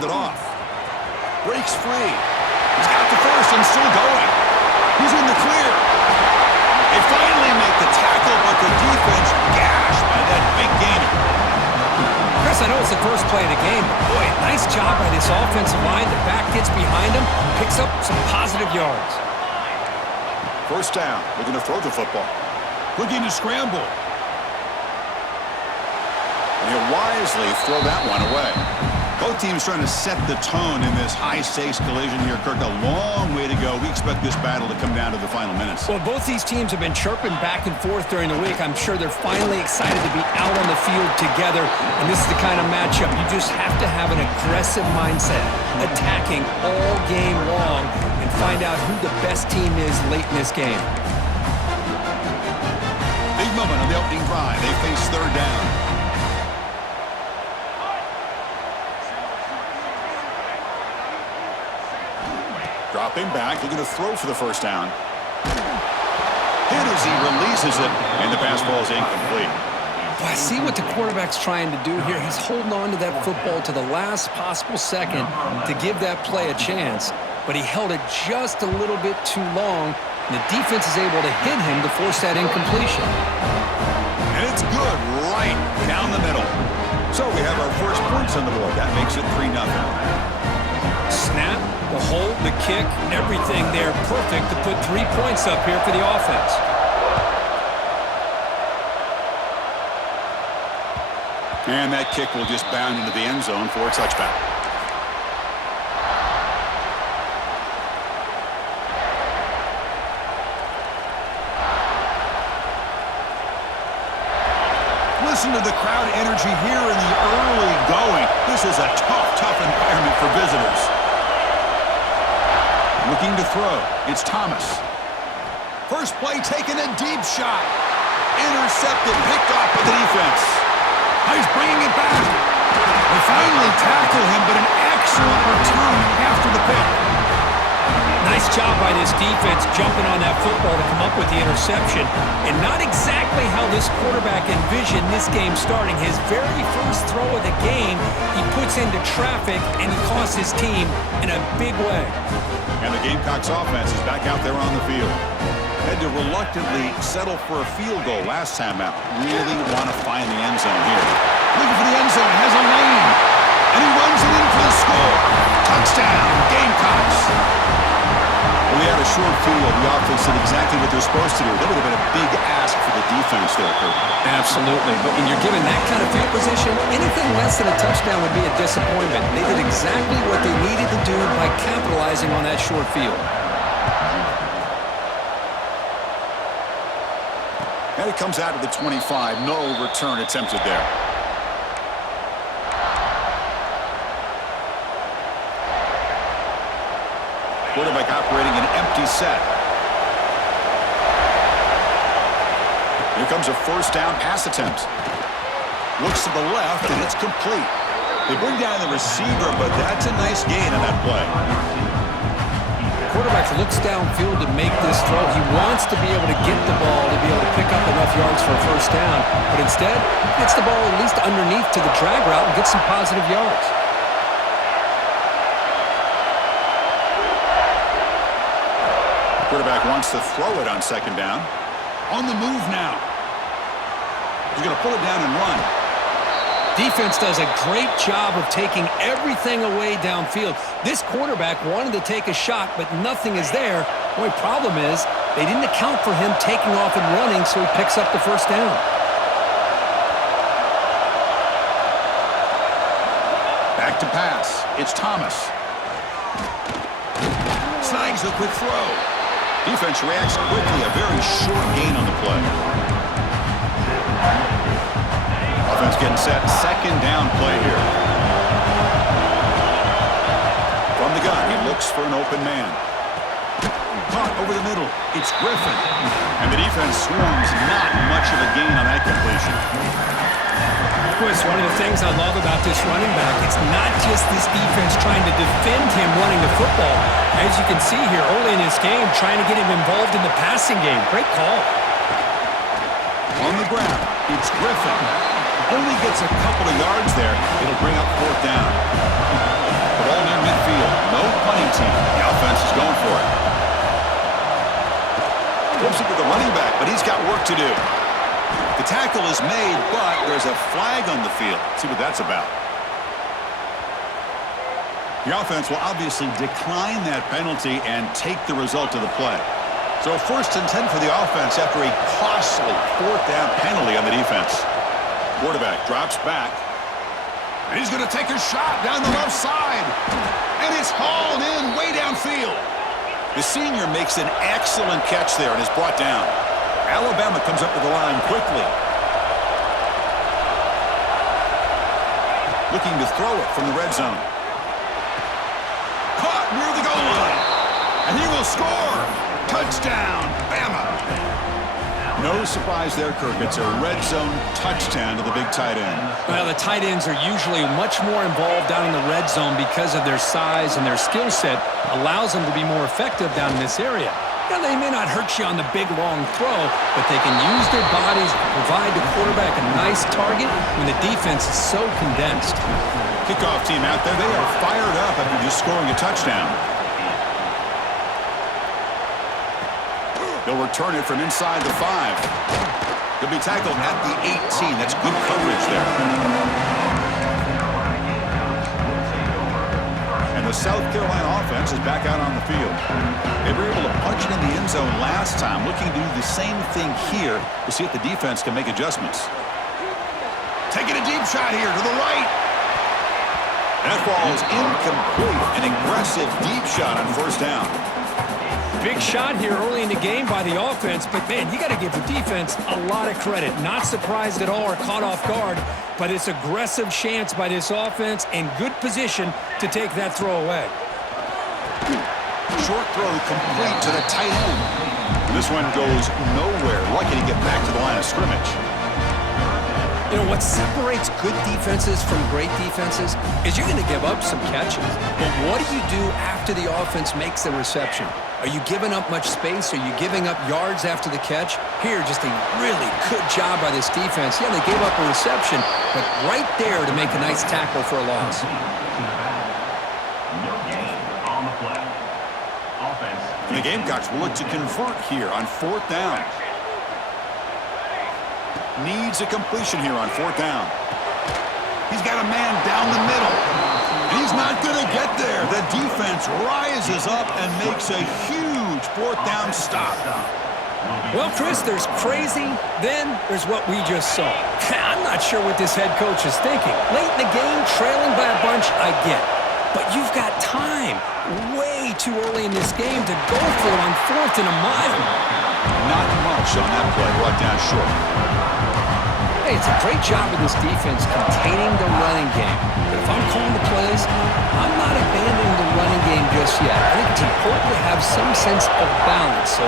hand it off. Breaks free. He's got the first and still going. He's in the clear. They finally make the tackle, but the defense gashed by that big gainer. Chris, I know it's the first play of the game, but boy, nice job by this offensive line. The back gets behind him, picks up some positive yards. First down. Looking to throw the football. Looking to scramble. And he'll wisely throw that one away. Both teams trying to set the tone in this high-stakes collision here. Kirk, a long way to go. We expect this battle to come down to the final minutes. Well, both these teams have been chirping back and forth during the week. I'm sure they're finally excited to be out on the field together. And this is the kind of matchup you just have to have an aggressive mindset, attacking all game long, and find out who the best team is late in this game. Big moment on the opening drive. They face third down. Dropping back, looking to throw for the first down. Hit as he releases it, and the pass ball is incomplete. Well, I see what the quarterback's trying to do here. He's holding on to that football to the last possible second to give that play a chance, but he held it just a little bit too long, and the defense is able to hit him to force that incompletion. And it's good right down the middle. So we have our first points on the board. That makes it 3-0. Snap, the hold, the kick, everything there perfect to put 3 points up here for the offense. And that kick will just bound into the end zone for a touchback. Listen to the crowd energy here in the early going. This is a tough environment for visitors. Looking to throw. It's Thomas. First play taking a deep shot. Intercepted, picked off by the defense. He's bringing it back. They finally tackle him, but an excellent return after the pick. Nice job by this defense jumping on that football to come up with the interception. And not exactly how this quarterback envisioned this game starting. His very first throw of the game, he puts into traffic, and he costs his team in a big way. And the Gamecocks offense is back out there on the field. Had to reluctantly settle for a field goal last time out. Really want to find the end zone here. Looking for the end zone, has a lane. And he runs it in for the score. Touchdown, Gamecocks. Well, we had a short field. The offense did exactly what they're supposed to do. That would have been a big ask for the defense there, Kurt. Absolutely. But when you're given that kind of field position, anything less than a touchdown would be a disappointment. They did exactly what they needed to do by capitalizing on that short field. And it comes out of the 25. No return attempted there. Quarterback operating an empty set. Here comes a first down pass attempt. Looks to the left, and it's complete. They bring down the receiver, but that's a nice gain on that play. Quarterback looks downfield to make this throw. He wants to be able to get the ball to be able to pick up enough yards for a first down, but instead, he gets the ball at least underneath to the drag route and gets some positive yards. Quarterback wants to throw it on second down. On the move now. He's going to pull it down and run. Defense does a great job of taking everything away downfield. This quarterback wanted to take a shot, but nothing is there. The only problem is they didn't account for him taking off and running, so he picks up the first down. Back to pass. It's Thomas. Snags the quick throw. Defense reacts quickly. A very short gain on the play. Offense getting set. Second down play here. From the gun, he looks for an open man. Caught over the middle. It's Griffin. And the defense swarms. Not much of a gain on that completion. Chris, one of the things I love about this running back, it's not just this defense trying to defend him running the football. As you can see here early in this game, trying to get him involved in the passing game. Great call. On the ground, it's Griffin. Only gets a couple of yards there. It'll bring up fourth down. around midfield. No punting team. The offense is going for it. Flips it to the running back, but he's got work to do. The tackle is made, but there's a flag on the field. Let's see what that's about. The offense will obviously decline that penalty and take the result of the play. So 1st and 10 for the offense after a costly 4th down penalty on the defense. Quarterback drops back. And he's going to take a shot down the left side. And it's hauled in way downfield. The senior makes an excellent catch there and is brought down. Alabama comes up to the line quickly. Looking to throw it from the red zone. Caught near the goal line. And he will score. Touchdown, Bama. No surprise there, Kirk. It's a red zone touchdown to the big tight end. Well, the tight ends are usually much more involved down in the red zone because of their size, and their skill set allows them to be more effective down in this area. Now, they may not hurt you on the big, long throw, but they can use their bodies to provide the quarterback a nice target when the defense is so condensed. Kickoff team out there. They are fired up after just scoring a touchdown. They'll return it from inside the 5. They'll be tackled at the 18. That's good coverage there. And the South Carolina offense is back out on the field. They were able to punch it in the end zone last time, looking to do the same thing here to see if the defense can make adjustments. Taking a deep shot here to the right. That ball is incomplete. An aggressive deep shot on 1st down. Big shot here early in the game by the offense, but, man, you got to give the defense a lot of credit. Not surprised at all or caught off guard, but it's aggressive chance by this offense and good position to take that throw away. Short throw complete to the tight end. This one goes nowhere. Lucky to get back to the line of scrimmage. You know, what separates good defenses from great defenses is you're going to give up some catches. But what do you do after the offense makes the reception? Are you giving up much space? Are you giving up yards after the catch? Here, just a really good job by this defense. Yeah, they gave up a reception, but right there to make a nice tackle for a loss. And the Gamecocks will look to convert here on 4th down. Needs a completion here on 4th down. He's got a man down the middle. He's not going to get there. The defense rises up and makes a huge 4th down stop. Well, Chris, there's crazy, then there's what we just saw. I'm not sure what this head coach is thinking. Late in the game, trailing by a bunch, I get. But you've got time, way too early in this game to go for it on 4th and a mile. Not much on that play, brought down short. Hey, it's a great job of this defense containing the running game. But if I'm calling the plays, I'm not abandoning the running game just yet. I think it's important to have some sense of balance. So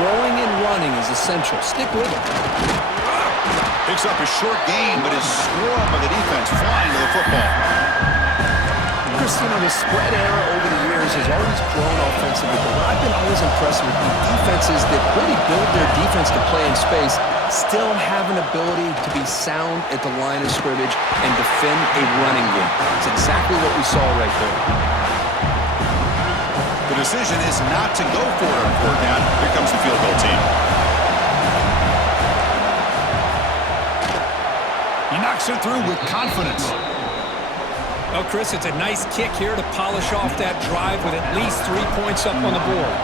throwing and running is essential. Stick with it. Picks up a short gain, but is swarmed by the defense flying to the football. Chris, you know, the spread era over the years has always grown offensively, but what I've been always impressed with the defenses that really build their defense to play in space still have an ability to be sound at the line of scrimmage and defend a running game. It's exactly what we saw right there. The decision is not to go for it on 4th down. Here comes the field goal team. He knocks it through with confidence. Well, Chris, it's a nice kick here to polish off that drive with at least 3 points up on the board.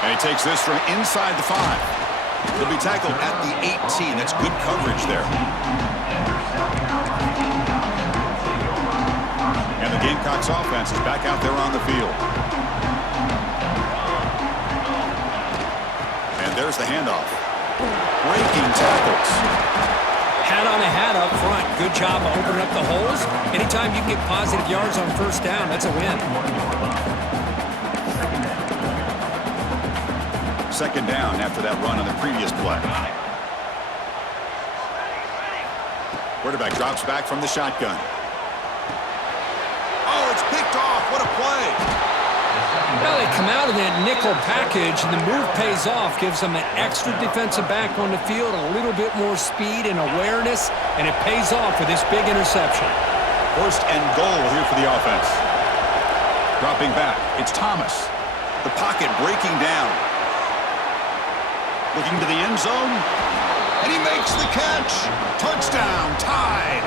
And he takes this from inside the 5. He'll be tackled at the 18. That's good coverage there. And the Gamecocks offense is back out there on the field. And there's the handoff. Breaking tackles. Hat on a hat up front. Good job of opening up the holes. Anytime you get positive yards on 1st down, that's a win. 2nd down after that run on the previous play. Quarterback drops back from the shotgun. Oh, it's picked off. What a play. Now they come out of that nickel package, and the move pays off, gives them an extra defensive back on the field, a little bit more speed and awareness, and it pays off with this big interception. First and goal here for the offense. Dropping back, it's Thomas. The pocket breaking down. Looking to the end zone, and he makes the catch. Touchdown, tied.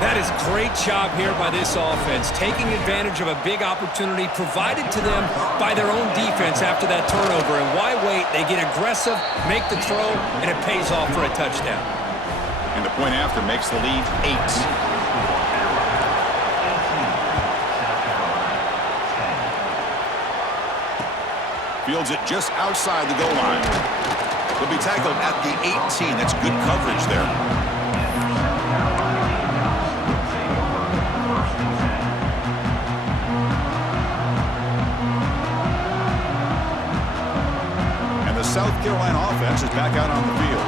That is great job here by this offense, taking advantage of a big opportunity provided to them by their own defense after that turnover. And why wait? They get aggressive, make the throw, and it pays off for a touchdown. And the point after makes the lead 8. Fields it just outside the goal line. He'll be tackled at the 18. That's good coverage there. And the South Carolina offense is back out on the field.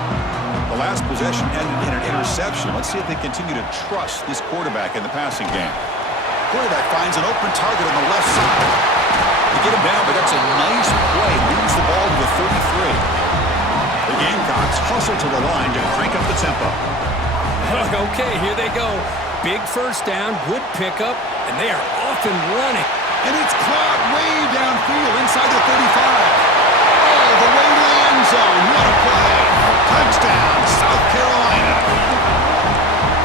The last possession ended in an interception. Let's see if they continue to trust this quarterback in the passing game. Quarterback finds an open target on the left side. They get him down, but that's a nice play. Moves the ball to the 33. The Gamecocks hustle to the line to crank up the tempo. Okay, here they go. Big first down, good pickup, and they are off and running. And it's caught way downfield inside the 35. Oh, the way to the end zone. What a play. Touchdown, South Carolina.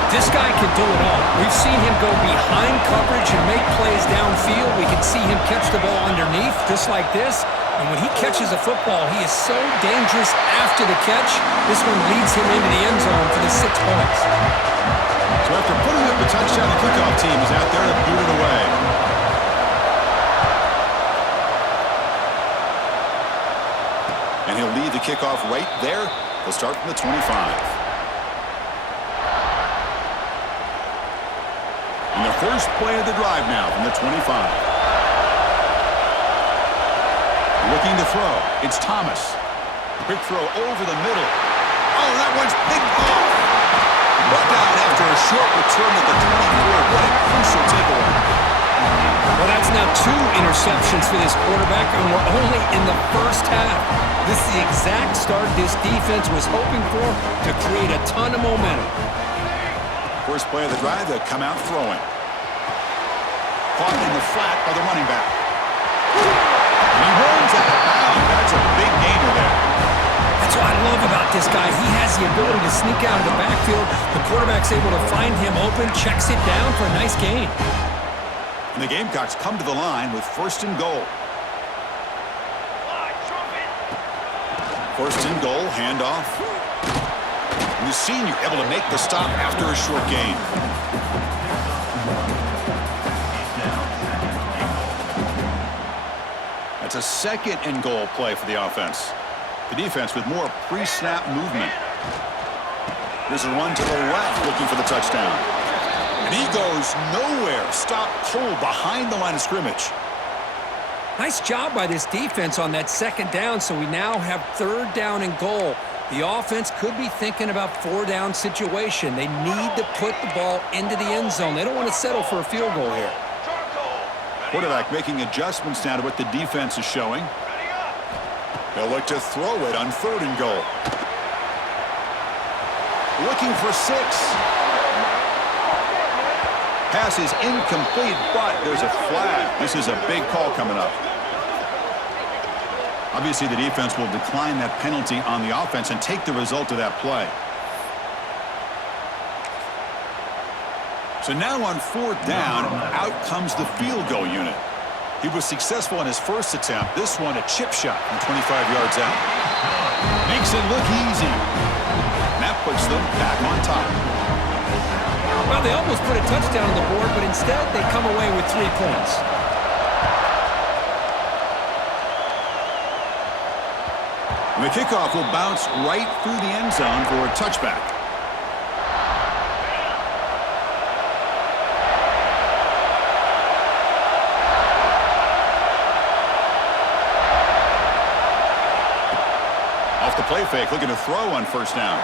This guy can do it all. We've seen him go behind coverage and make plays downfield. We can see him catch the ball underneath, just like this. And when he catches a football, he is so dangerous after the catch. This one leads him into the end zone for the 6 points. So after putting up the touchdown, the kickoff team is out there to boot it away. And he'll lead the kickoff right there. They'll start from the 25. And the first play of the drive now from the 25. Looking to throw. It's Thomas. Quick throw over the middle. Oh, that one's picked off. Brought down after a short return at the 24. What a crucial takeaway. Well, that's now 2 interceptions for this quarterback, and we're only in the first half. This is the exact start this defense was hoping for to create a ton of momentum. First play of the drive, they'll come out throwing. Caught in the flat by the running back. And he runs out of bounds. That's a big gainer there. That's what I love about this guy. He has the ability to sneak out of the backfield. The quarterback's able to find him open, checks it down for a nice gain. And the Gamecocks come to the line with first and goal. First and goal, handoff. And the senior able to make the stop after a short gain. That's a second and goal play for the offense. The defense with more pre-snap movement. There's a run to the left looking for the touchdown. And he goes nowhere. Stop cold behind the line of scrimmage. Nice job by this defense on that second down, so we now have third down and goal. The offense could be thinking about 4-down situation. They need to put the ball into the end zone. They don't want to settle for a field goal here. Quarterback making adjustments now to what the defense is showing. They'll look to throw it on third and goal. Looking for 6. Pass is incomplete, but there's a flag. This is a big call coming up. Obviously, the defense will decline that penalty on the offense and take the result of that play. So now on 4th down, out comes the field goal unit. He was successful in his first attempt. This one, a chip shot from 25 yards out. Makes it look easy. And that puts them back on top. Well, they almost put a touchdown on the board, but instead they come away with 3 points. And the kickoff will bounce right through the end zone for a touchback. Off the play fake, looking to throw on first down.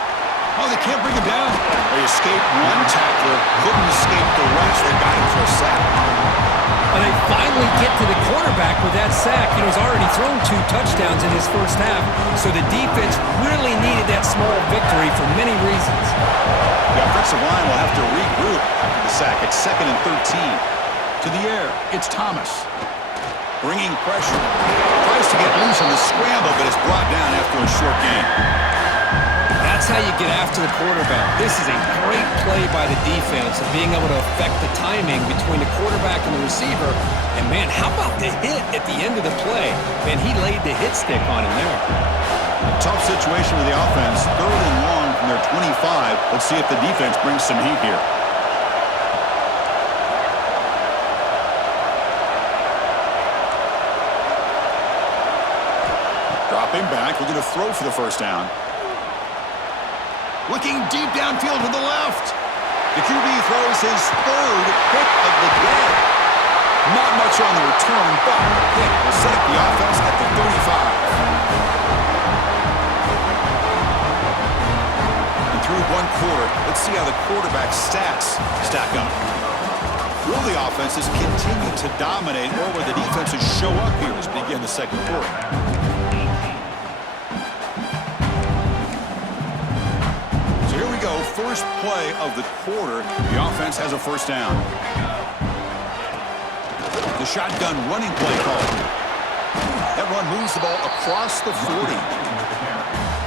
Oh, they can't bring him down. They escape one tackler, couldn't escape the rest. They got him for a sack. And they finally get to the quarterback. quarterback with that sack. He's already thrown 2 touchdowns in his first half, so the defense really needed that small victory for many reasons. The offensive line will have to regroup after the sack. It's 2nd and 13. To the air, it's Thomas. Bringing pressure. Tries to get loose on the scramble, but is brought down after a short gain. That's how you get after the quarterback. This is a great play by the defense of being able to affect the timing between the quarterback and the receiver. And, man, how about the hit at the end of the play? Man, he laid the hit stick on him there. Tough situation with the offense. 3rd and long from their 25. Let's see if the defense brings some heat here. Dropping back, looking to throw for the first down. Looking deep downfield to the left. The QB throws his 3rd pick of the day. Not much on the return, but the pick will set up the offense at the 35. And through 1 quarter, let's see how the quarterback's stats stack up. Will the offenses continue to dominate, or will the defenses show up here as we begin the 2nd quarter? First play of the quarter, the offense has a first down. The shotgun running play call. That run moves the ball across the 40.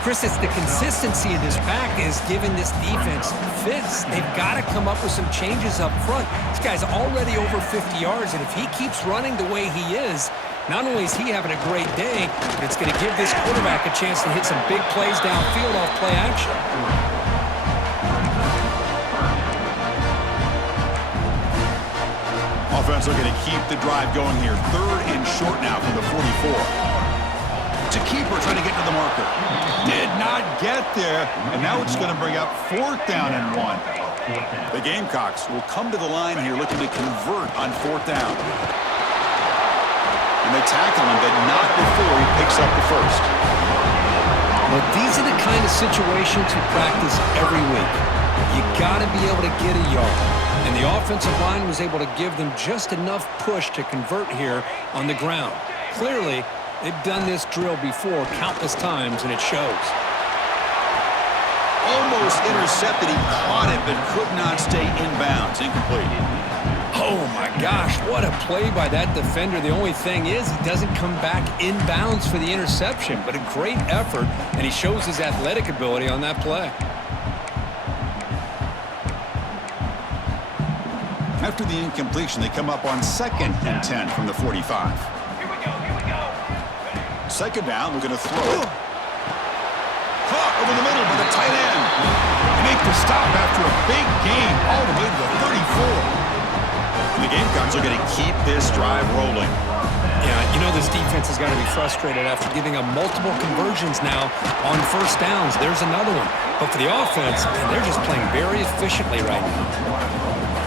Chris, it's the consistency of this back is giving this defense fits. They've got to come up with some changes up front. This guy's already over 50 yards, and if he keeps running the way he is, not only is he having a great day, but it's going to give this quarterback a chance to hit some big plays downfield off play action. Offense looking to keep the drive going here. 3rd and short now from the 44. It's a keeper trying to get to the marker. Did not get there, and now it's going to bring up 4th down and 1. The Gamecocks will come to the line here looking to convert on 4th down. And they tackle him, but not before he picks up the first. But these are the kind of situations you practice every week. You got to be able to get a yard. And the offensive line was able to give them just enough push to convert here on the ground. Clearly, they've done this drill before countless times, and it shows. Almost intercepted. He caught it, but could not stay in bounds. Incomplete. Oh, my gosh, what a play by that defender. The only thing is he doesn't come back in bounds for the interception, but a great effort, and he shows his athletic ability on that play. After the incompletion, they come up on 2nd and 10 from the 45. Here we go. 2nd down, we're going to throw it. Caught over the middle by the tight end. They make the stop after a big gain all the way to the 34. And the Gamecocks are going to keep this drive rolling. Yeah, this defense has got to be frustrated after giving up multiple conversions now on first downs. There's another one. But for the offense, they're just playing very efficiently right now.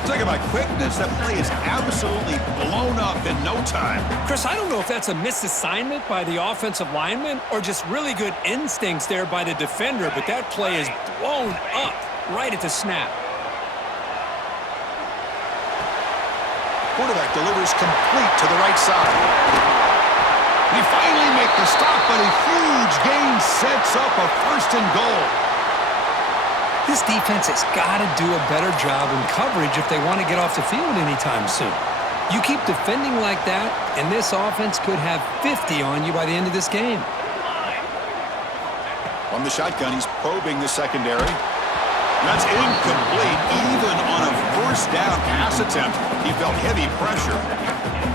Talking about quickness, that play is absolutely blown up in no time. Chris, I don't know if that's a misassignment by the offensive lineman or just really good instincts there by the defender, but that play is blown up right at the snap. Quarterback delivers complete to the right side. They finally make the stop, but a huge gain sets up a 1st and goal. This defense has got to do a better job in coverage if they want to get off the field anytime soon. You keep defending like that, and this offense could have 50 on you by the end of this game. From the shotgun, he's probing the secondary. That's incomplete. Even on a 1st down pass attempt, he felt heavy pressure.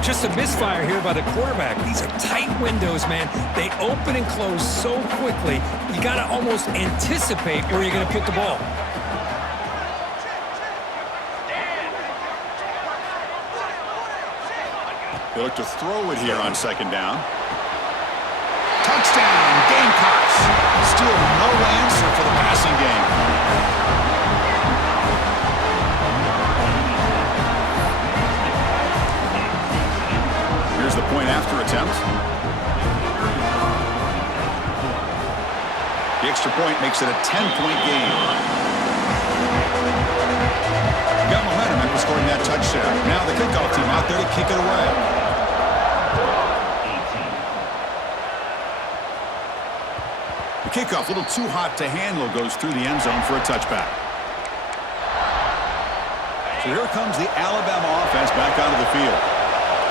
Just a misfire here by the quarterback. These are tight windows, man. They open and close so quickly, you got to almost anticipate where you're going to put the ball. They look to throw it here on 2nd down. Touchdown, Gamecocks. Still no answer for the passing game. Here's the point after attempt. The extra point makes it a 10-point game. Got momentum after scoring that touchdown. Now the kickoff team out there to kick it away. kickoff, a little too hot to handle, goes through the end zone for a touchback. So here comes the Alabama offense back onto the field.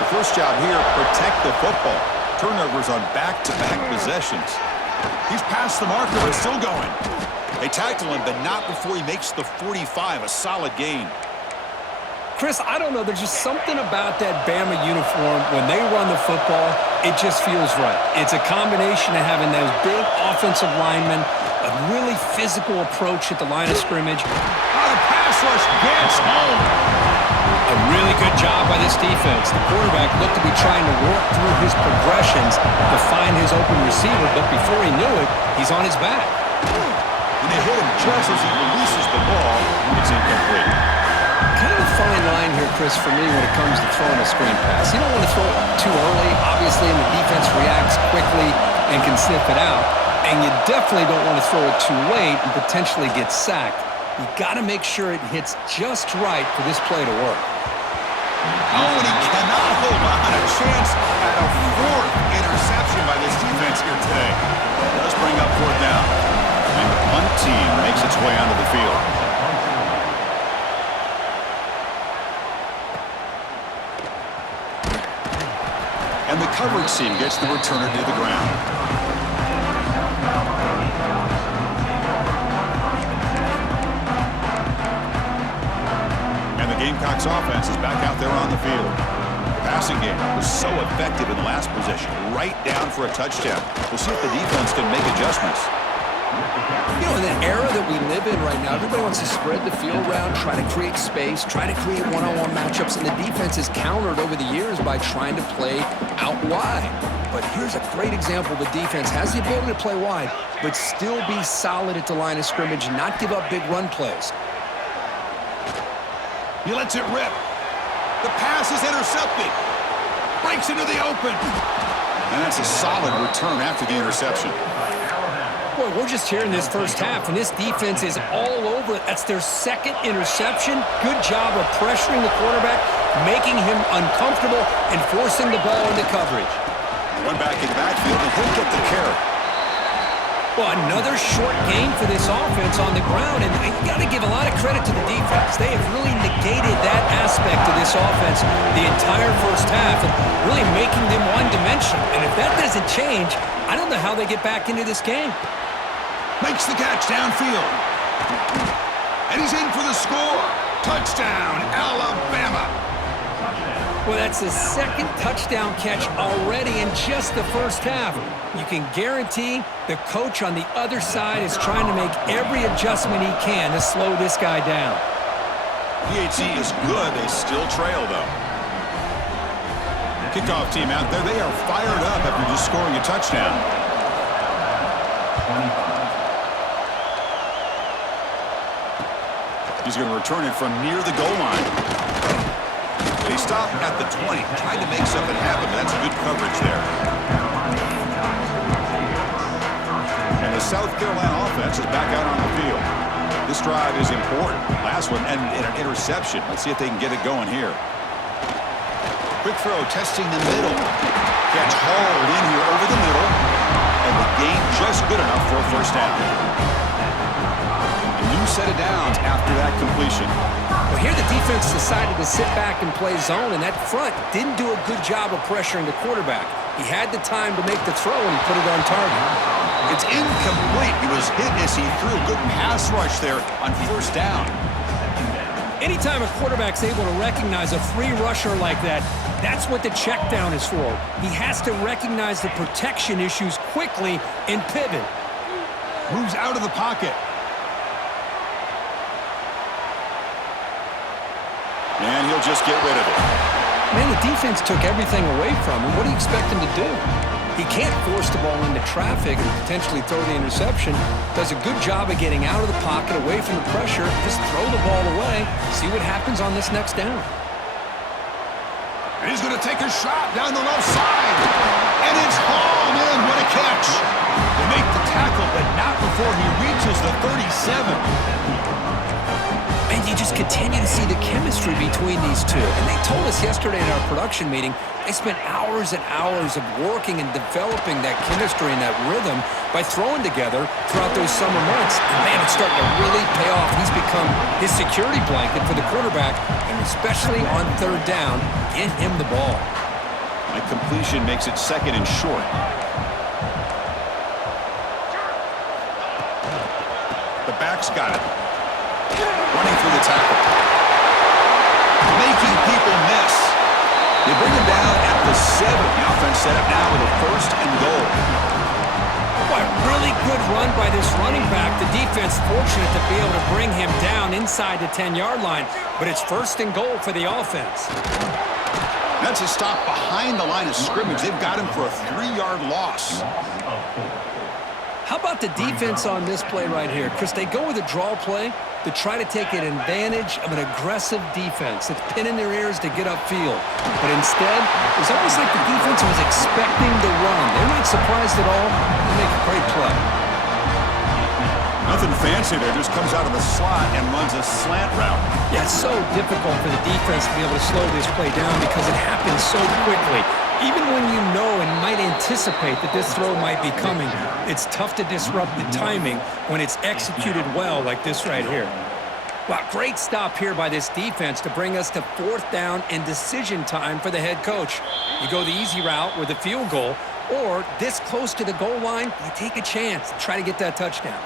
The first job here, protect the football. Turnovers on back-to-back possessions. He's past the marker, but still going. They tackle him, but not before he makes the 45, a solid gain. Chris, I don't know. There's just something about that Bama uniform. When they run the football, it just feels right. It's a combination of having those big offensive linemen, a really physical approach at the line of scrimmage. Oh, the pass rush gets home. A really good job by this defense. The quarterback looked to be trying to work through his progressions to find his open receiver, but before he knew it, he's on his back. And they hit him just as he releases the ball. It's incomplete. Kind of a fine line here, Chris, for me when it comes to throwing a screen pass. You don't want to throw it too early, obviously, and the defense reacts quickly and can sniff it out. And you definitely don't want to throw it too late and potentially get sacked. You got to make sure it hits just right for this play to work. Oh, and he cannot hold on. A chance at a fourth interception by this defense here today. Does bring up fourth down. And the punt team makes its way onto the field. And the coverage team gets the returner to the ground. And the Gamecocks offense is back out there on the field. The passing game was so effective in the last possession, right down for a touchdown. We'll see if the defense can make adjustments. You know, in the era that we live in right now, everybody wants to spread the field around, try to create space, try to create one-on-one matchups, and the defense is countered over the years by trying to play out wide. But here's a great example. The defense has the ability to play wide, but still be solid at the line of scrimmage, not give up big run plays. He lets it rip. The pass is intercepted. Breaks into the open. And that's a solid return after the interception. Boy, we're just here in this first half, and this defense is all over it. That's their second interception. Good job of pressuring the quarterback, making him uncomfortable, and forcing the ball into coverage. Run back in the backfield, and he'll get the carry. Well, another short gain for this offense on the ground, and you got to give a lot of credit to the defense. They have really negated that aspect of this offense the entire first half, and really making them one-dimensional. And if that doesn't change, I don't know how they get back into this game. Makes the catch downfield. And he's in for the score. Touchdown, Alabama. Well, that's the second touchdown catch already in just the first half. You can guarantee the coach on the other side is trying to make every adjustment he can to slow this guy down. PHC is good. They still trail, though. Kickoff team out there. They are fired up after just scoring a touchdown. He's going to return it from near the goal line. They stop at the 20, trying to make something happen, but that's good coverage there. And the South Carolina offense is back out on the field. This drive is important. Last one and an interception. Let's see if they can get it going here. Quick throw, testing the middle. Catch hauled in here over the middle. And the gain just good enough for a first down. A new set of downs after that completion. Well, here the defense decided to sit back and play zone, and that front didn't do a good job of pressuring the quarterback. He had the time to make the throw, and he put it on target. It's incomplete. He was hit as he threw a good pass rush there on first down. Anytime a quarterback's able to recognize a free rusher like that, that's what the check down is for. He has to recognize the protection issues quickly and pivot. Moves out of the pocket. And he'll just get rid of it. Man, the defense took everything away from him. What do you expect him to do? He can't force the ball into traffic and potentially throw the interception. Does a good job of getting out of the pocket, away from the pressure. Just throw the ball away. See what happens on this next down. And he's going to take a shot down the left side. And it's hauled in. What a catch. They make the tackle, but not before he reaches the 37. And you just continue to see the chemistry between between these two. And they told us yesterday in our production meeting they spent hours and hours of working and developing that chemistry and that rhythm by throwing together throughout those summer months. And man, it's starting to really pay off. He's become his security blanket for the quarterback, and especially on third down, get him the ball. A completion makes it second and short. The back's got it. Running through the tackle. Making people miss. They bring him down at the 7. The offense set up now with a first and goal. Boy, really good run by this running back. The defense fortunate to be able to bring him down inside the 10-yard line, but it's first and goal for the offense. That's a stop behind the line of scrimmage. They've got him for a 3-yard loss. How about the defense on this play right here? Chris, they go with a draw play to try to take an advantage of an aggressive defense that's pinning their ears to get upfield. But instead, it's almost like the defense was expecting the run. They're not surprised at all. They make a great play. Nothing fancy there. Just comes out of the slot and runs a slant route. Yeah, it's so difficult for the defense to be able to slow this play down because it happens so quickly. Even when you know and might anticipate that this throw might be coming, it's tough to disrupt the timing when it's executed well like this right here. Well, great stop here by this defense to bring us to fourth down and decision time for the head coach. You go the easy route with a field goal, or this close to the goal line, you take a chance and try to get that touchdown.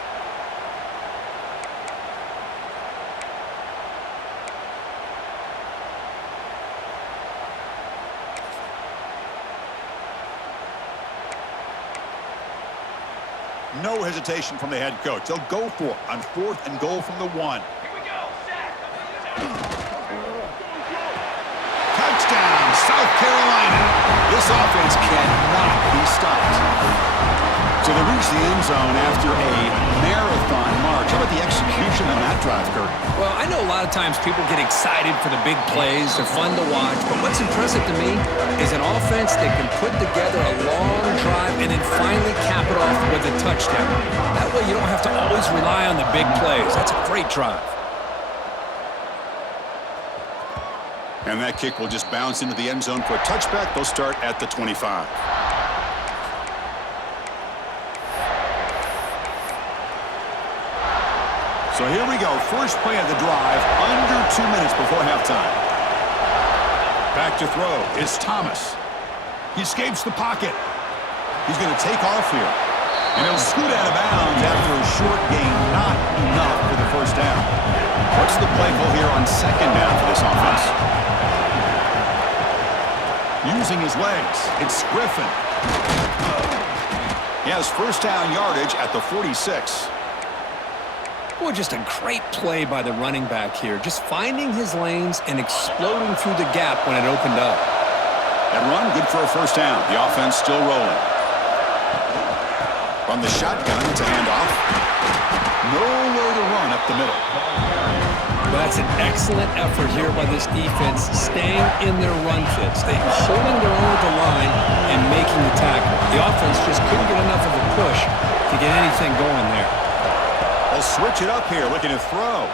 No hesitation from the head coach. They'll go for it on fourth and goal from the 1. Here we go. Set. Touchdown, South Carolina. This offense cannot be stopped. So they reach the end zone after a marathon march. How about the execution on that drive, Kurt? Well, I know a lot of times people get excited for the big plays. They're fun to watch. But what's impressive to me is an offense that can put together a long drive and then finally cap it off with a touchdown. That way you don't have to always rely on the big plays. That's a great drive. And that kick will just bounce into the end zone for a touchback. They'll start at the 25. So here we go. First play of the drive, under 2 minutes before halftime. Back to throw is Thomas. He escapes the pocket. He's going to take off here. And he'll scoot out of bounds after a short gain. Not enough for the first down. What's the play call here on second down for this offense? Using his legs, it's Griffin. He has first down yardage at the 46. Boy, just a great play by the running back here. Just finding his lanes and exploding through the gap when it opened up. That run, good for a first down. The offense still rolling. From the shotgun to handoff. Nowhere to run up the middle. That's an excellent effort here by this defense, staying in their run fits. They're holding their own at the line and making the tackle. The offense just couldn't get enough of a push to get anything going there. They'll switch it up here, looking to throw.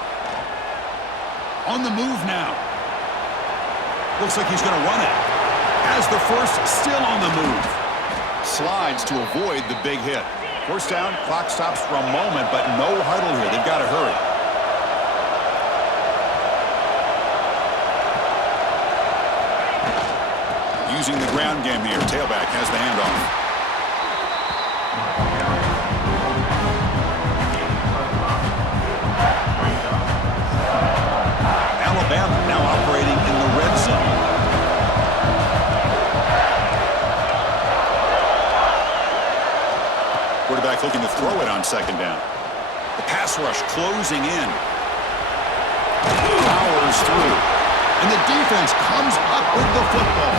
On the move now. Looks like he's going to run it. Has the first, still on the move. Slides to avoid the big hit. First down, clock stops for a moment, but no huddle here. They've got to hurry. Using the ground game here. Tailback has the handoff. Alabama now operating in the red zone. Quarterback looking to throw it on second down. The pass rush closing in. Powers through. And the defense comes up with the football.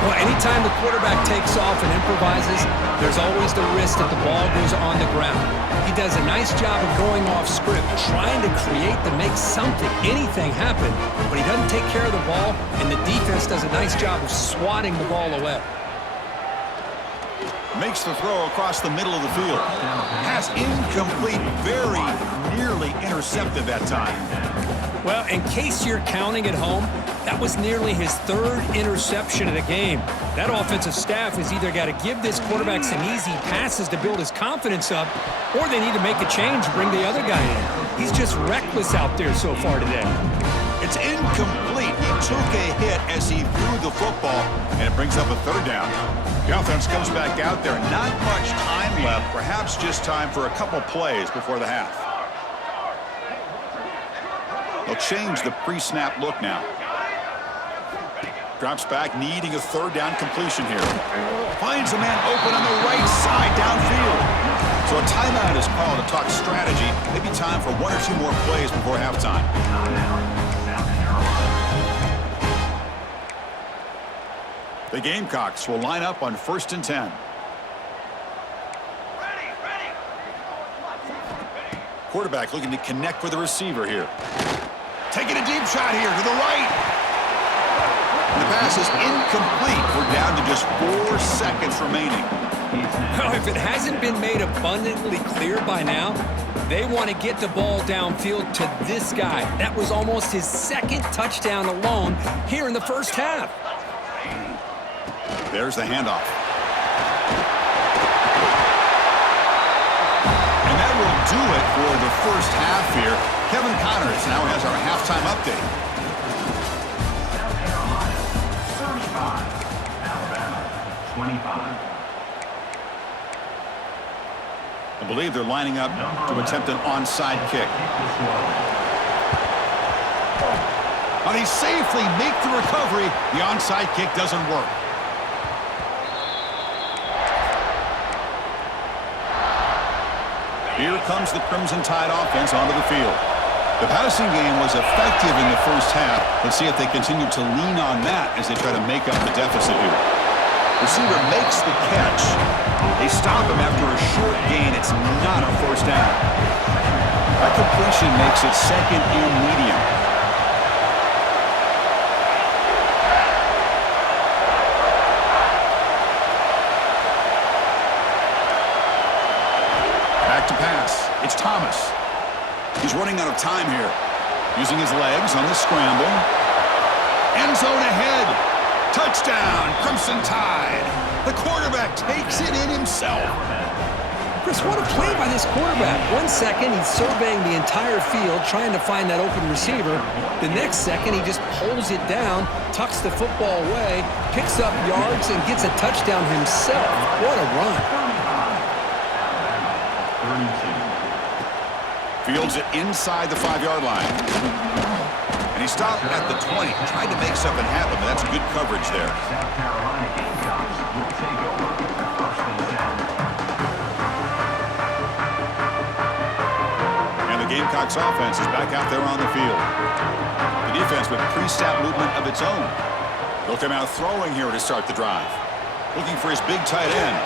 Well, anytime the quarterback takes off and improvises, there's always the risk that the ball goes on the ground. He does a nice job of going off script, trying to create to make something, anything happen, but he doesn't take care of the ball, and the defense does a nice job of swatting the ball away. Makes the throw across the middle of the field. Pass incomplete, very nearly intercepted that time. Well, in case you're counting at home, that was nearly his third interception of the game. That offensive staff has either got to give this quarterback some easy passes to build his confidence up, or they need to make a change and bring the other guy in. He's just reckless out there so far today. It's incomplete. He took a hit as he threw the football, and it brings up a third down. The offense comes back out there. Not much time left, perhaps just time for a couple plays before the half. They'll change the pre-snap look now. Drops back, needing a third down completion here. Finds a man open on the right side downfield. So a timeout is called to talk strategy. Maybe time for one or two more plays before halftime. The Gamecocks will line up on 1st and 10. Quarterback looking to connect with the receiver here. Taking a deep shot here to the right. And the pass is incomplete. We're down to just 4 seconds remaining. Well, if it hasn't been made abundantly clear by now, they want to get the ball downfield to this guy. That was almost his second touchdown alone here in the first half. There's the handoff. And that will do it for the first half here. Kevin Connors now has our halftime update. South Carolina, 35. Alabama, 25. I believe they're lining up to attempt an onside kick. But he safely make the recovery. The onside kick doesn't work. Here comes the Crimson Tide offense onto the field. The passing game was effective in the first half. Let's see if they continue to lean on that as they try to make up the deficit here. Receiver makes the catch. They stop him after a short gain. It's not a first down. That completion makes it 2nd and medium. Back to pass. It's Thomas. He's running out of time here. Using his legs on the scramble. End zone ahead. Touchdown, Crimson Tide. The quarterback takes it in himself. Chris, what a play by this quarterback. 1 second, he's surveying the entire field, trying to find that open receiver. The next second, he just pulls it down, tucks the football away, picks up yards, and gets a touchdown himself. What a run. 32. Fields it inside the 5-yard line. And he stopped at the 20. Tried to make something happen, but that's good coverage there. South Carolina Gamecocks will take over 1st and 10. And the Gamecocks offense is back out there on the field. The defense with pre-snap movement of its own. They'll come out throwing here to start the drive. Looking for his big tight end.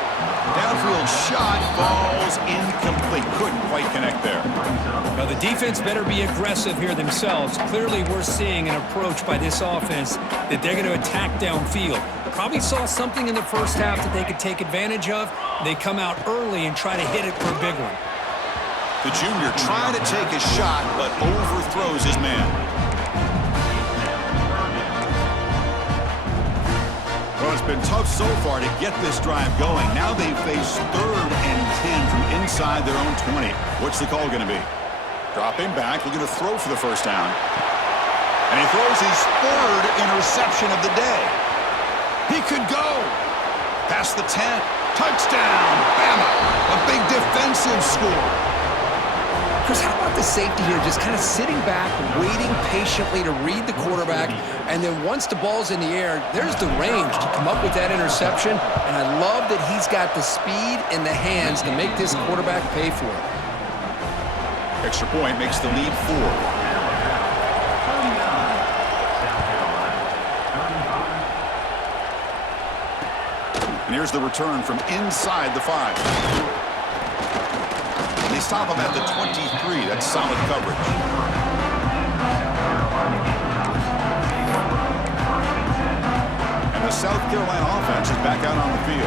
Downfield shot falls incomplete. Couldn't quite connect there. Well, the defense better be aggressive here themselves. Clearly, we're seeing an approach by this offense that they're going to attack downfield. Probably saw something in the first half that they could take advantage of. They come out early and try to hit it for a big one. The junior trying to take a shot, but overthrows his man. Well, it's been tough so far to get this drive going. Now they face 3rd and 10 from inside their own 20. What's the call going to be? Dropping back, looking to throw for the first down. And he throws his 3rd interception of the day. He could go. Past the 10. Touchdown, Bama. A big defensive score. Chris, how about the safety here? Just kind of sitting back, waiting patiently to read the quarterback, and then once the ball's in the air, there's the range to come up with that interception, and I love that he's got the speed in the hands to make this quarterback pay for it. Extra point makes the lead 4. And here's the return from inside the 5. They stop him at the 23. That's solid coverage. And the South Carolina offense is back out on the field.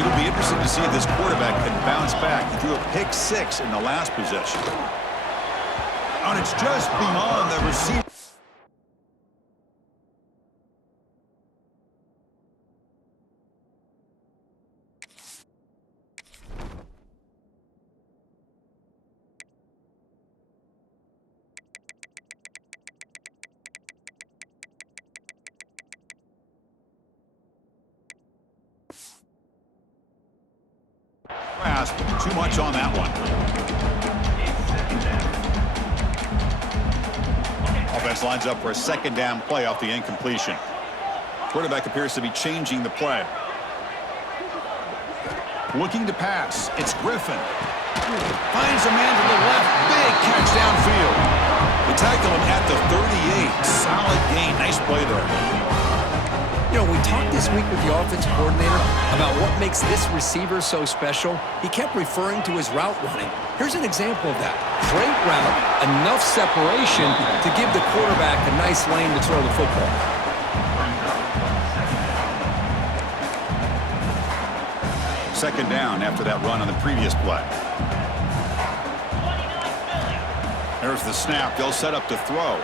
It'll be interesting to see if this quarterback can bounce back. He threw a pick 6 in the last possession. and it's just beyond the receiver. Too much on that one. Offense lines up for a second down play off the incompletion. Quarterback appears to be changing the play. Looking to pass. It's Griffin. Finds a man to the left. Big catch downfield. They tackle him at the 38. Solid gain. Nice play there. You know, we talked this week with the offensive coordinator about what makes this receiver so special. He kept referring to his route running. Here's an example of that. Great route, enough separation to give the quarterback a nice lane to throw the football. Second down after that run on the previous play. There's the snap. They'll set up to throw.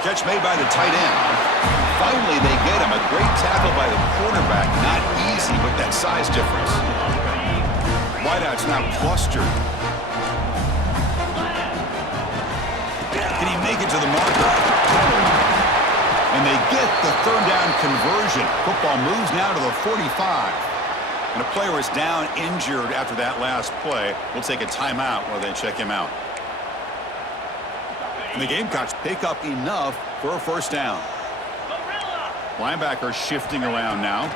Catch made by the tight end. Finally, they get him. A great tackle by the quarterback. Not easy with that size difference. Wideout's now clustered. Can he make it to the marker? And they get the third down conversion. Football moves now to the 45. And a player is down injured after that last play. We'll take a timeout while they check him out. And the Gamecocks pick up enough for a first down. Linebacker shifting around now.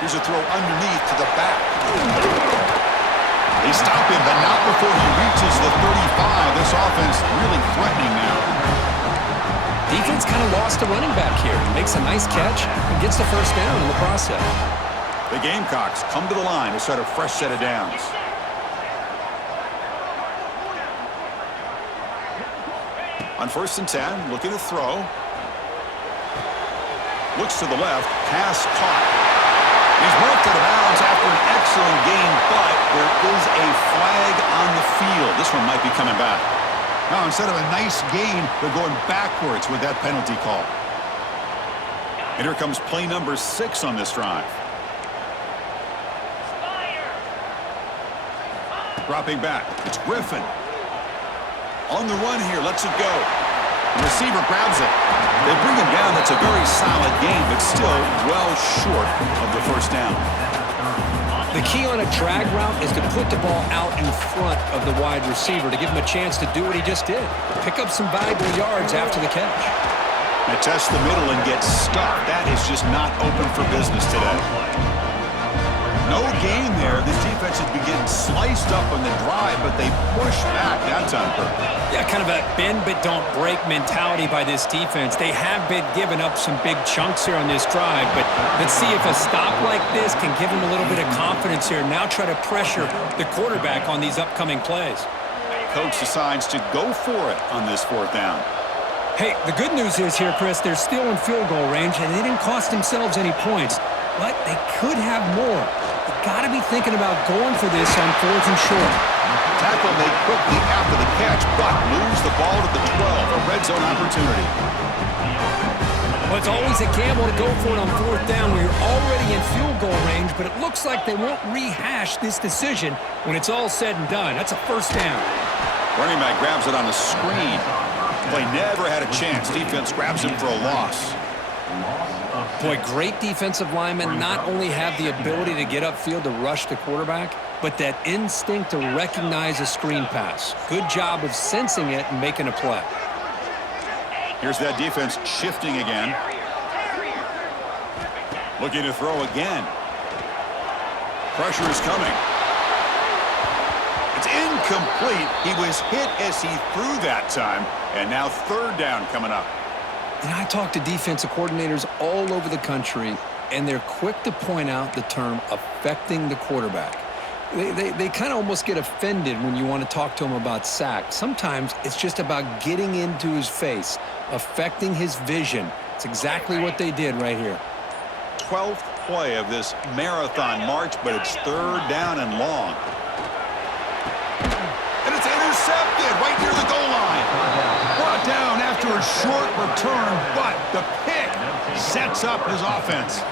Here's a throw underneath to the back. They stop him, but not before he reaches the 35. This offense really threatening now. Defense kind of lost a running back here. Makes a nice catch and gets the first down in the process. The Gamecocks come to the line to start a fresh set of downs. On 1st and 10, looking to throw. Looks to the left, pass caught. He's worked out of bounds after an excellent game, but there is a flag on the field. This one might be coming back. Now, instead of a nice gain, they're going backwards with that penalty call. And here comes play number 6 on this drive. Dropping back, it's Griffin. On the run here, lets it go. The receiver grabs it. They bring him down. That's a very solid gain, but still well short of the first down. The key on a drag route is to put the ball out in front of the wide receiver to give him a chance to do what he just did. Pick up some valuable yards after the catch. They test the middle and get stuck. That is just not open for business today. No gain there. This defense has been getting sliced up on the drive, but they push back that time. Yeah, kind of a bend but don't break mentality by this defense. They have been giving up some big chunks here on this drive, but let's see if a stop like this can give them a little bit of confidence here. Now try to pressure the quarterback on these upcoming plays. Coach decides to go for it on this 4th down. Hey, the good news is here, Chris, they're still in field goal range, and they didn't cost themselves any points, but they could have more. Got to be thinking about going for this on 4th and short. Tackle made quickly after the catch, but moves the ball to the 12, a red zone opportunity. Well, it's always a gamble to go for it on 4th down when you're already in field goal range, but it looks like they won't rehash this decision when it's all said and done. That's a first down. Running back grabs it on the screen. Play never had a chance. Defense grabs him for a loss. Boy, great defensive linemen not only have the ability to get upfield to rush the quarterback, but that instinct to recognize a screen pass. Good job of sensing it and making a play. Here's that defense shifting again. Looking to throw again. Pressure is coming. It's incomplete. He was hit as he threw that time, and now 3rd down coming up. And I talk to defensive coordinators all over the country, and they're quick to point out the term affecting the quarterback. They kind of almost get offended when you want to talk to them about sacks. Sometimes it's just about getting into his face, affecting his vision. It's exactly what they did right here. 12th play of this marathon march, but it's 3rd down and long. after a short return, but the pick sets up his offense.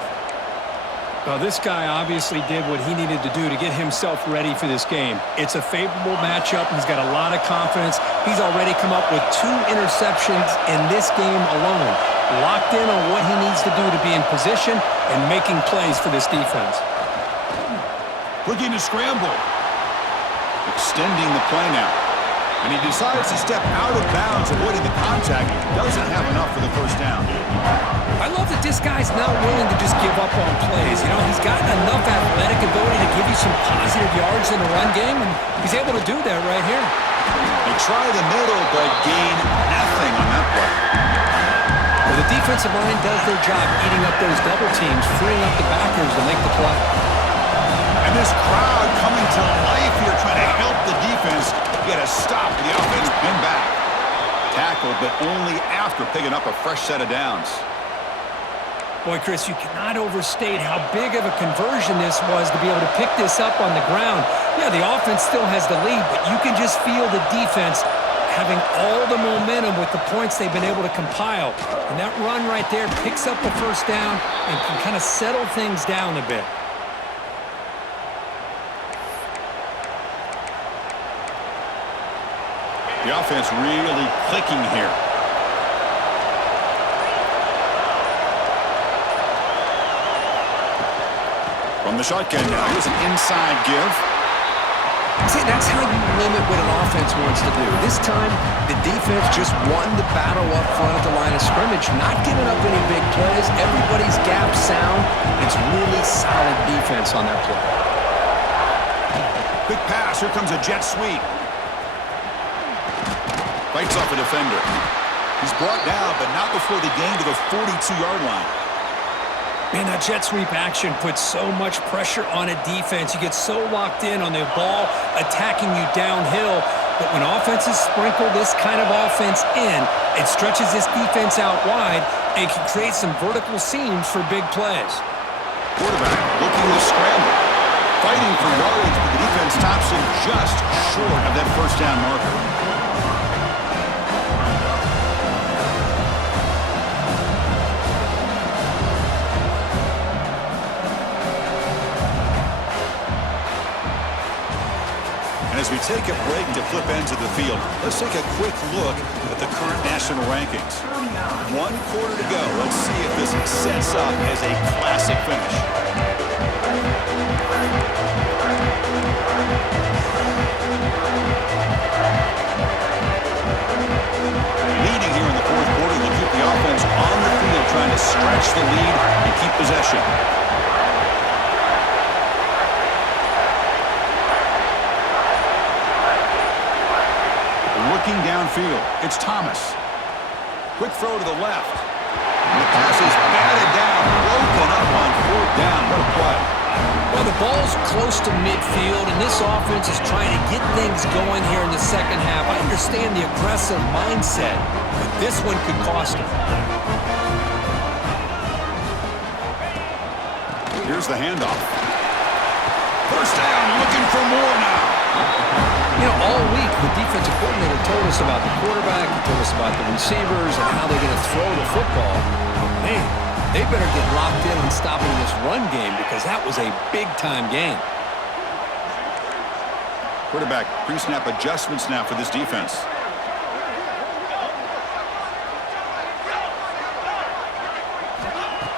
Well, this guy obviously did what he needed to do to get himself ready for this game. It's a favorable matchup. He's got a lot of confidence. He's already come up with 2 interceptions in this game alone. Locked in on what he needs to do to be in position and making plays for this defense. Looking to scramble. Extending the play now. And he decides to step out of bounds, avoiding the contact. Doesn't have enough for the first down. I love that this guy's not willing to just give up on plays. You know, he's got enough athletic ability to give you some positive yards in the run game, and he's able to do that right here. They try the middle, but gain nothing on that play. Well, the defensive line does their job eating up those double teams, freeing up the backers to make the play. And this crowd coming to life here, trying to help the defense get a stop. The offense pinned back. Tackled, but only after picking up a fresh set of downs. Boy, Chris, you cannot overstate how big of a conversion this was to be able to pick this up on the ground. Yeah, the offense still has the lead, but you can just feel the defense having all the momentum with the points they've been able to compile. And that run right there picks up the first down and can kind of settle things down a bit. The offense really clicking here. From the shotgun now, here's an inside give. See, that's how you limit what an offense wants to do. This time, the defense just won the battle up front at the line of scrimmage, not giving up any big plays. Everybody's gap sound. It's really solid defense on that play. Quick pass. Here comes a jet sweep. Fights off a defender. He's brought down, but not before the gain to the 42-yard line. Man, that jet sweep action puts so much pressure on a defense. You get so locked in on the ball attacking you downhill. But when offenses sprinkle this kind of offense in, it stretches this defense out wide and can create some vertical seams for big plays. Quarterback looking to scramble. Fighting for yardage, but the defense stops him just short of that first down marker. As we take a break to flip ends of the field, let's take a quick look at the current national rankings. 1 quarter to go. Let's see if this sets up as a classic finish. Leading here in the 4th quarter, will keep the offense on the field, trying to stretch the lead and keep possession. Looking downfield, it's Thomas. Quick throw to the left. And the pass is batted down, broken up on 4th down. What a play. Well, the ball's close to midfield, and this offense is trying to get things going here in the second half. I understand the aggressive mindset, but this one could cost them. Here's the handoff. First down, looking for more now. You know, all week, the defensive coordinator told us about the quarterback, he told us about the receivers and how they're going to throw the football. Man, they better get locked in on stopping this run game because that was a big-time game. Quarterback pre-snap adjustments now for this defense.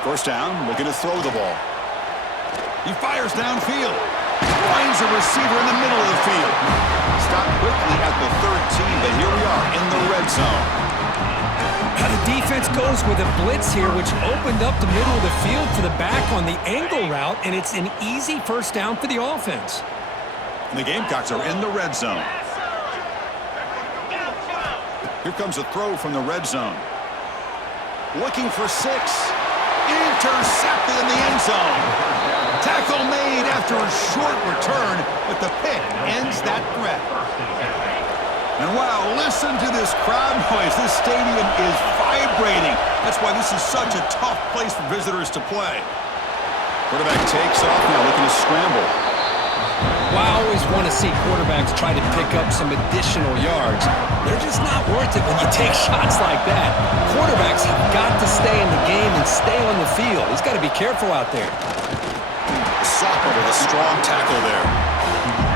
First down, looking to throw the ball. He fires downfield. Finds a receiver in the middle of the field. Stopped quickly at the 13, but here we are in the red zone. Now the defense goes with a blitz here, which opened up the middle of the field for the back on the angle route, and it's an easy first down for the offense. And the Gamecocks are in the red zone. Here comes a throw from the red zone. Looking for 6. Intercepted in the end zone. Tackle made after a short return, but the pick ends that threat. And wow, listen to this crowd noise. This stadium is vibrating. That's why this is such a tough place for visitors to play. Quarterback takes off now, looking to scramble. Well, I always want to see quarterbacks try to pick up some additional yards. They're just not worth it when you take shots like that. Quarterbacks have got to stay in the game and stay on the field. He's got to be careful out there. Sophomore with a strong tackle there.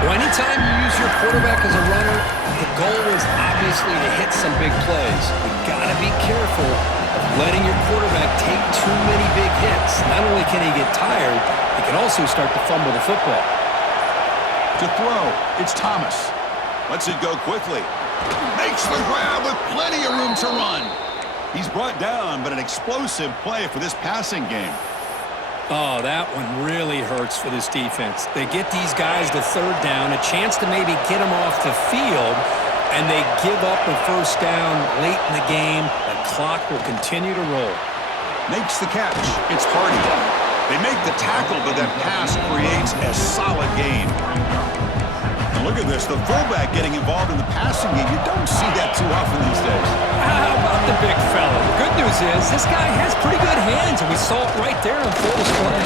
Well, anytime you use your quarterback as a runner, the goal is obviously to hit some big plays. You've got to be careful of letting your quarterback take too many big hits. Not only can he get tired, he can also start to fumble the football. To throw, it's Thomas. Lets it go quickly. Makes the grab with plenty of room to run. He's brought down, but an explosive play for this passing game. Oh, that one really hurts for this defense. They get these guys to third down, a chance to maybe get them off the field, and they give up a first down late in the game. The clock will continue to roll. Makes the catch. It's Hardy. They make the tackle, but that pass creates a solid gain. And look at this, the fullback getting involved in the passing game. You don't see that too often these days. How about the big fella? The good news is this guy has pretty good hands, and we saw it right there on full display.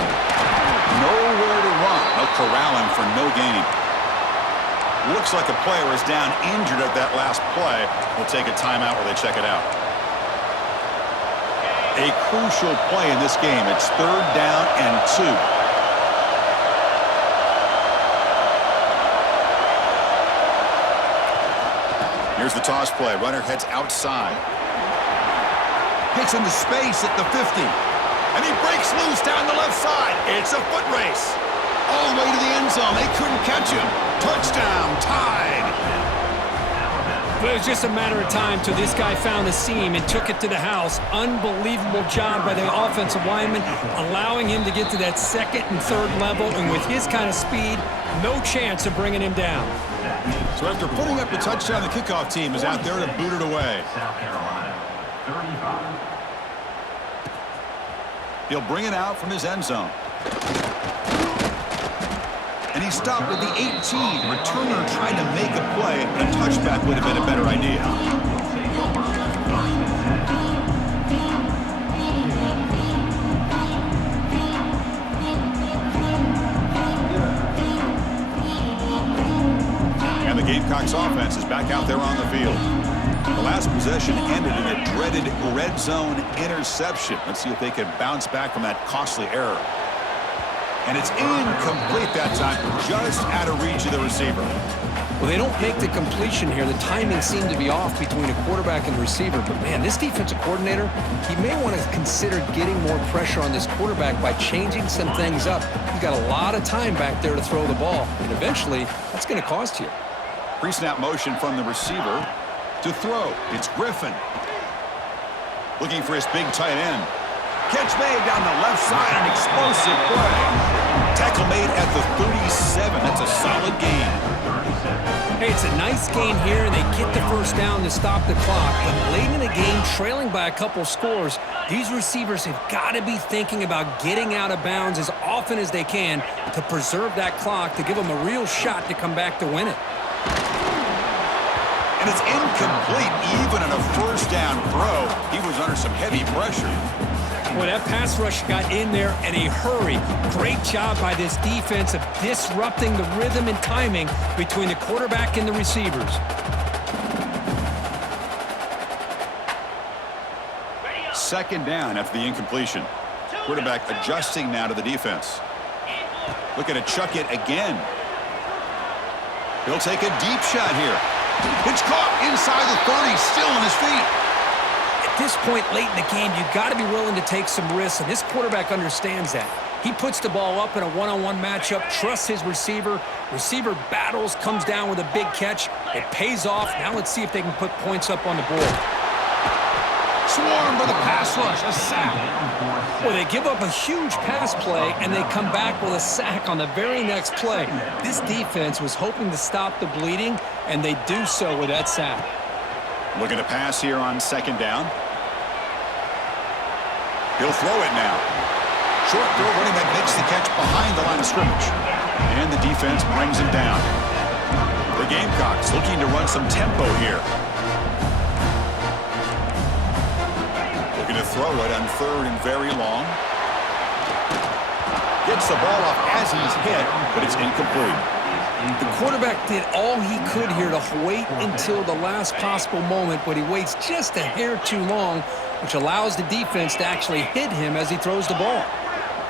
Nowhere to run. They'll corral him for no gain. Looks like a player is down injured at that last play. We'll take a timeout while they check it out. A crucial play in this game. It's third down and 2. Here's the toss play. Runner heads outside. Gets into space at the 50. And he breaks loose down the left side. It's a foot race. All the way to the end zone. They couldn't catch him. Touchdown. Tied. But it was just a matter of time till this guy found the seam and took it to the house. Unbelievable job by the offensive lineman, allowing him to get to that second and third level. And with his kind of speed, no chance of bringing him down. So after putting up the touchdown, the kickoff team is out there to boot it away. South Carolina, 35. He'll bring it out from his end zone. And he stopped at the 18. Returner tried to make a play, but a touchback would have been a better idea. And the Gamecocks offense is back out there on the field. The last possession ended in a dreaded red zone interception. Let's see if they can bounce back from that costly error. And it's incomplete that time, just out of reach of the receiver. Well, they don't make the completion here. The timing seemed to be off between a quarterback and receiver. But, man, this defensive coordinator, he may want to consider getting more pressure on this quarterback by changing some things up. You've got a lot of time back there to throw the ball. And eventually, that's going to cost you. Pre-snap motion from the receiver to throw. It's Griffin. Looking for his big tight end. Catch made down the left side, an explosive play. Tackle made at the 37. That's a solid gain. Hey, it's a nice gain here, and they get the first down to stop the clock. But late in the game, trailing by a couple scores, these receivers have got to be thinking about getting out of bounds as often as they can to preserve that clock, to give them a real shot to come back to win it. And it's incomplete. Even on a first down throw, he was under some heavy pressure. Boy, that pass rush got in there in a hurry. Great job by this defense of disrupting the rhythm and timing between the quarterback and the receivers. Second down after the incompletion. Quarterback adjusting now to the defense. Looking to chuck it again. He'll take a deep shot here. It's caught inside the 30, still on his feet. At this point late in the game, you've got to be willing to take some risks, and this quarterback understands that. He puts the ball up in a one-on-one matchup, trusts his receiver. Receiver battles, comes down with a big catch. It pays off. Now let's see if they can put points up on the board. Swarmed by the pass rush, a sack. Well, they give up a huge pass play, and they come back with a sack on the very next play. This defense was hoping to stop the bleeding, and they do so with that sack. Looking to pass here on second down. He'll throw it now. Short throw, running back makes the catch behind the line of scrimmage. And the defense brings him down. The Gamecocks looking to run some tempo here. Looking to throw it on third and very long. Gets the ball off as he's hit, but it's incomplete. The quarterback did all he could here to wait until the last possible moment, but he waits just a hair too long, which allows the defense to actually hit him as he throws the ball.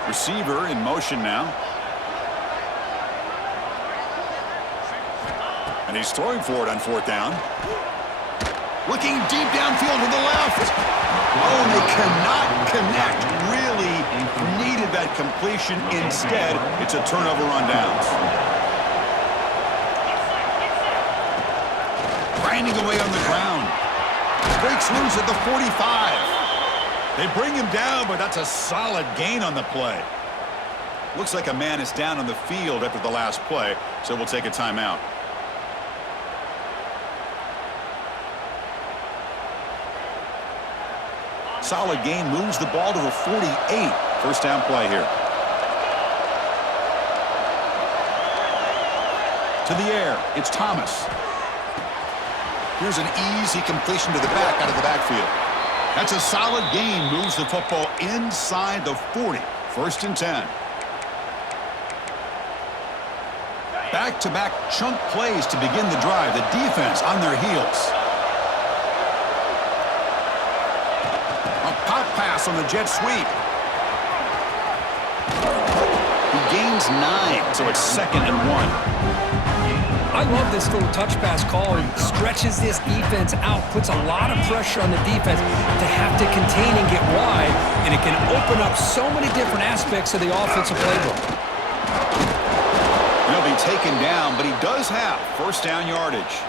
Receiver in motion now. And he's throwing for it on 4th down. Looking deep downfield to the left. Oh, and they cannot connect. Really needed that completion. Instead, it's a turnover on downs. Grinding away on the ground. Breaks loose at the 45. They bring him down, but that's a solid gain on the play. Looks like a man is down on the field after the last play, so we'll take a timeout. Solid gain, moves the ball to the 48. First down play here. To the air, it's Thomas. Here's an easy completion to the back out of the backfield. That's a solid gain, moves the football inside the 40. 1st and 10. Back-to-back chunk plays to begin the drive. The defense on their heels. A pop pass on the jet sweep. He gains 9, so it's 2nd and 1. I love this little touch pass call. It stretches this defense out, puts a lot of pressure on the defense to have to contain and get wide, and it can open up so many different aspects of the offensive playbook. He'll be taken down, but he does have 1st down yardage.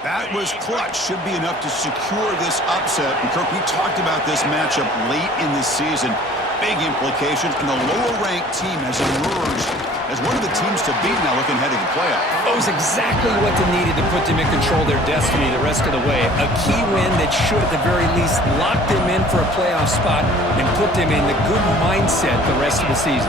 That was clutch. Should be enough to secure this upset. And Kirk, we talked about this matchup late in the season. Big implications, and the lower-ranked team has emerged as one of the teams to beat now looking ahead of the playoff. That was exactly what they needed to put them in control of their destiny the rest of the way. A key win that should, at the very least, lock them in for a playoff spot and put them in the good mindset the rest of the season.